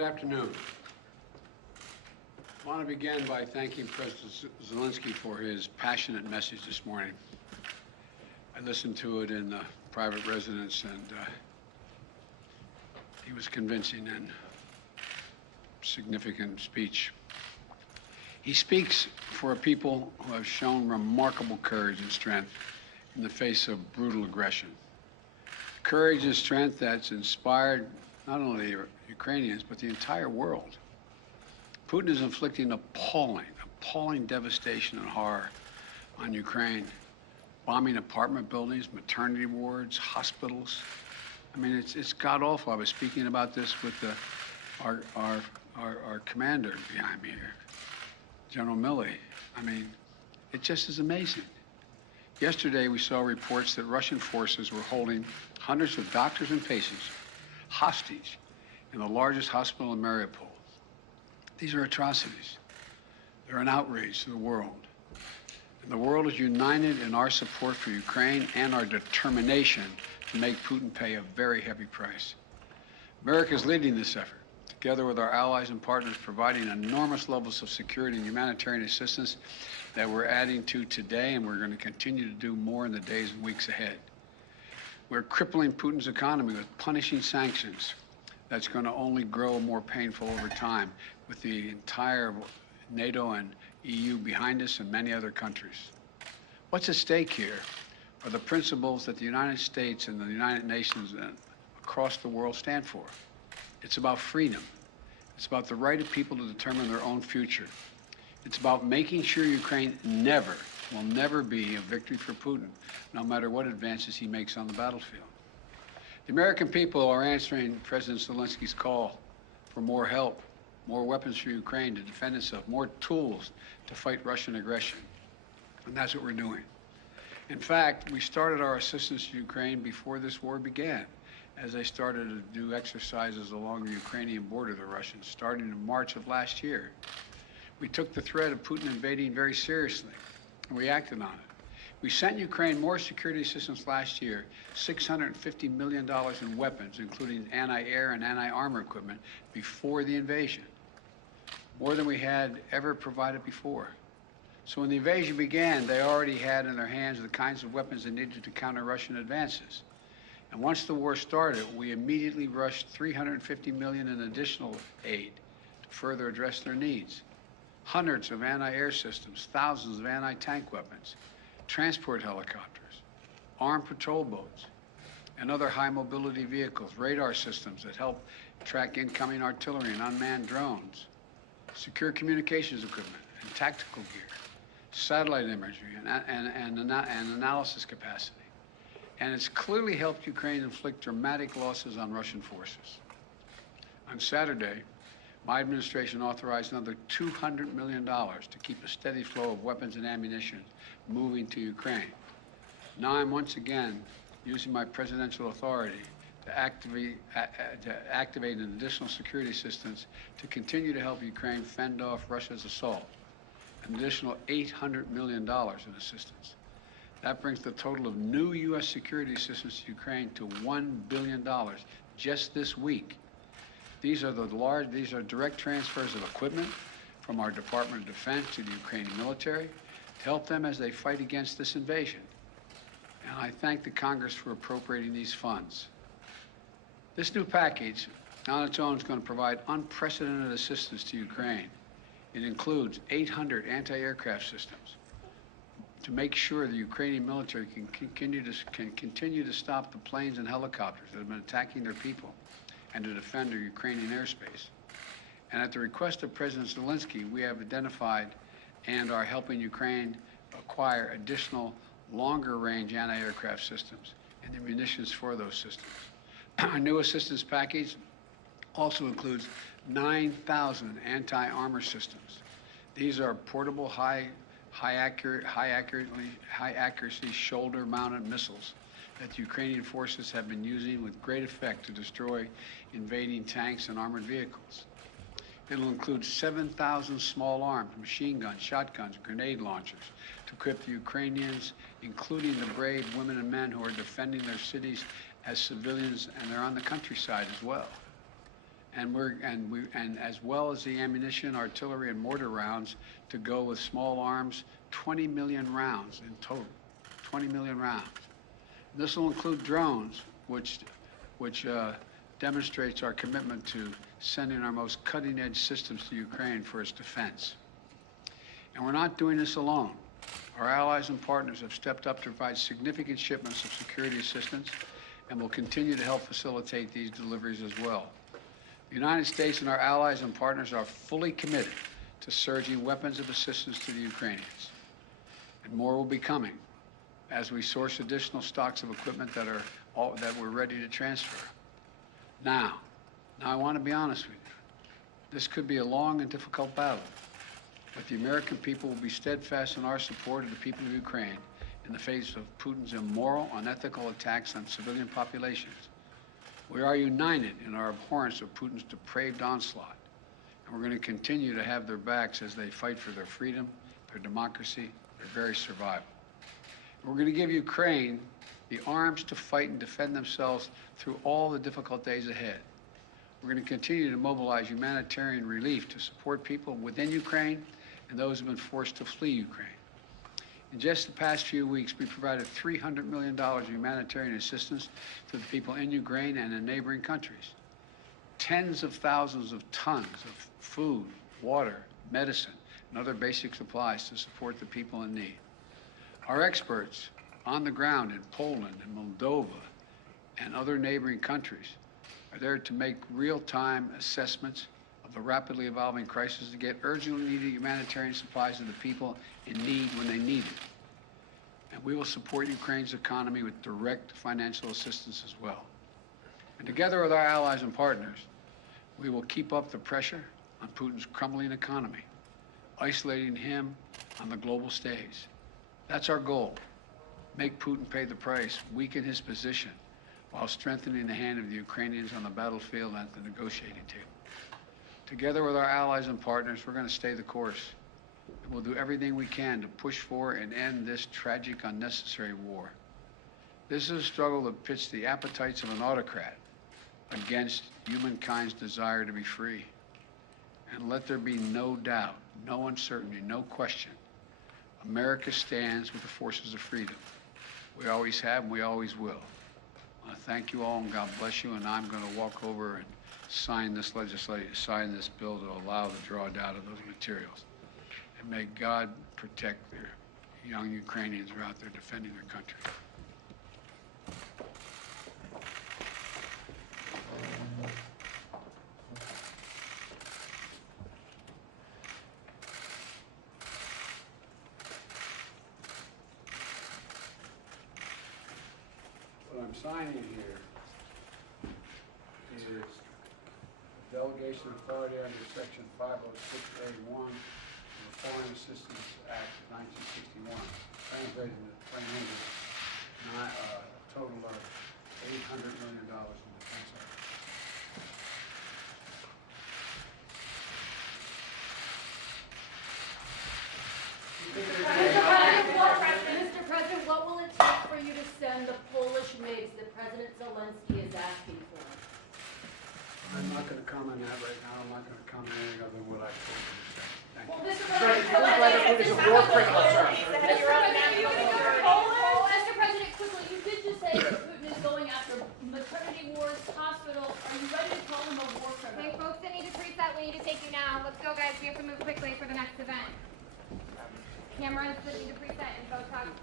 Good afternoon. I want to begin by thanking President Zelensky for his passionate message this morning. I listened to it in the private residence, and he was convincing and significant speech. He speaks for a people who have shown remarkable courage and strength in the face of brutal aggression. Courage and strength that's inspired not only Ukrainians, but the entire world. Putin is inflicting appalling devastation and horror on Ukraine, bombing apartment buildings, maternity wards, hospitals. I mean, it's god-awful. I was speaking about this with our commander behind me here, General Milley. I mean, it just is amazing. Yesterday, we saw reports that Russian forces were holding hundreds of doctors and patients hostage in the largest hospital in Mariupol. These are atrocities. They're an outrage to the world. And the world is united in our support for Ukraine and our determination to make Putin pay a very heavy price. America is leading this effort, together with our allies and partners, providing enormous levels of security and humanitarian assistance that we're adding to today, and we're going to continue to do more in the days and weeks ahead. We're crippling Putin's economy with punishing sanctions that's going to only grow more painful over time, with the entire NATO and EU behind us and many other countries. What's at stake here are the principles that the United States and the United Nations and across the world stand for. It's about freedom. It's about the right of people to determine their own future. It's about making sure Ukraine will never be a victory for Putin, no matter what advances he makes on the battlefield. The American people are answering President Zelensky's call for more help, more weapons for Ukraine to defend itself, more tools to fight Russian aggression. And that's what we're doing. In fact, we started our assistance to Ukraine before this war began, as they started to do exercises along the Ukrainian border, the Russians, starting in March of last year. We took the threat of Putin invading very seriously, and we acted on it. We sent Ukraine more security assistance last year, $650 million in weapons, including anti-air and anti-armor equipment, before the invasion, more than we had ever provided before. So when the invasion began, they already had in their hands the kinds of weapons they needed to counter Russian advances. And once the war started, we immediately rushed $350 million in additional aid to further address their needs. Hundreds of anti-air systems, thousands of anti-tank weapons, transport helicopters, armed patrol boats, and other high-mobility vehicles, radar systems that help track incoming artillery and unmanned drones, secure communications equipment and tactical gear, satellite imagery and analysis capacity. And it's clearly helped Ukraine inflict dramatic losses on Russian forces. On Saturday, my administration authorized another $200 million to keep a steady flow of weapons and ammunition moving to Ukraine. Now I'm once again using my presidential authority to activate an additional security assistance to continue to help Ukraine fend off Russia's assault, an additional $800 million in assistance. That brings the total of new U.S. security assistance to Ukraine to $1 billion just this week. These are direct transfers of equipment from our Department of Defense to the Ukrainian military to help them as they fight against this invasion. And I thank the Congress for appropriating these funds. This new package on its own is going to provide unprecedented assistance to Ukraine. It includes 800 anti-aircraft systems to make sure the Ukrainian military can continue to stop the planes and helicopters that have been attacking their people and to defend their Ukrainian airspace. And at the request of President Zelensky, we have identified and are helping Ukraine acquire additional longer-range anti-aircraft systems and the munitions for those systems. Our new assistance package also includes 9,000 anti-armor systems. These are portable, high accuracy shoulder-mounted missiles that the Ukrainian forces have been using with great effect to destroy invading tanks and armored vehicles. It'll include 7,000 small arms, machine guns, shotguns, grenade launchers to equip the Ukrainians, including the brave women and men who are defending their cities as civilians, and they're on the countryside as well. and as well as the ammunition, artillery, and mortar rounds to go with small arms, 20 million rounds in total, 20 million rounds. This will include drones, which demonstrates our commitment to sending our most cutting-edge systems to Ukraine for its defense. And we're not doing this alone. Our allies and partners have stepped up to provide significant shipments of security assistance and will continue to help facilitate these deliveries as well. The United States and our allies and partners are fully committed to surging weapons of assistance to the Ukrainians. And more will be coming as we source additional stocks of equipment that we're ready to transfer. Now I want to be honest with you. This could be a long and difficult battle, but the American people will be steadfast in our support of the people of Ukraine in the face of Putin's immoral, unethical attacks on civilian populations. We are united in our abhorrence of Putin's depraved onslaught, and we're going to continue to have their backs as they fight for their freedom, their democracy, their very survival. We're going to give Ukraine the arms to fight and defend themselves through all the difficult days ahead. We're going to continue to mobilize humanitarian relief to support people within Ukraine and those who have been forced to flee Ukraine. In just the past few weeks, we provided $300 million of humanitarian assistance to the people in Ukraine and in neighboring countries. Tens of thousands of tons of food, water, medicine, and other basic supplies to support the people in need. Our experts on the ground in Poland and Moldova and other neighboring countries are there to make real-time assessments of the rapidly evolving crisis to get urgently needed humanitarian supplies to the people in need when they need it. And we will support Ukraine's economy with direct financial assistance as well. And together with our allies and partners, we will keep up the pressure on Putin's crumbling economy, isolating him on the global stage. That's our goal. Make Putin pay the price, weaken his position, while strengthening the hand of the Ukrainians on the battlefield and at the negotiating table. Together with our allies and partners, we're going to stay the course. And we'll do everything we can to push for and end this tragic, unnecessary war. This is a struggle that pits the appetites of an autocrat against humankind's desire to be free. And let there be no doubt, no uncertainty, no question. America stands with the forces of freedom. We always have and we always will. I want to thank you all and God bless you, and I'm going to walk over and sign this bill to allow the drawdown of those materials. And may God protect their young Ukrainians who are out there defending their country. What I'm signing here is delegation authority under Section 506A1 of the Foreign Assistance Act of 1961, translated into plain English, a total of $800 million in defense efforts. Mr. President, what will it take for you to send the Polish MiGs that President Zelensky is asking for? I'm not going to comment on that right now. I'm not going to comment on anything other than what I told you to say. Thank you. Well, Mr. President, Mr. President, quickly, you did just say that Putin is going after maternity wards, hospitals. Are you ready to call him a war criminal? Okay, folks that need to preset, we need to take you now. Let's go, guys. We have to move quickly for the next event. Cameras that need to preset and Botox.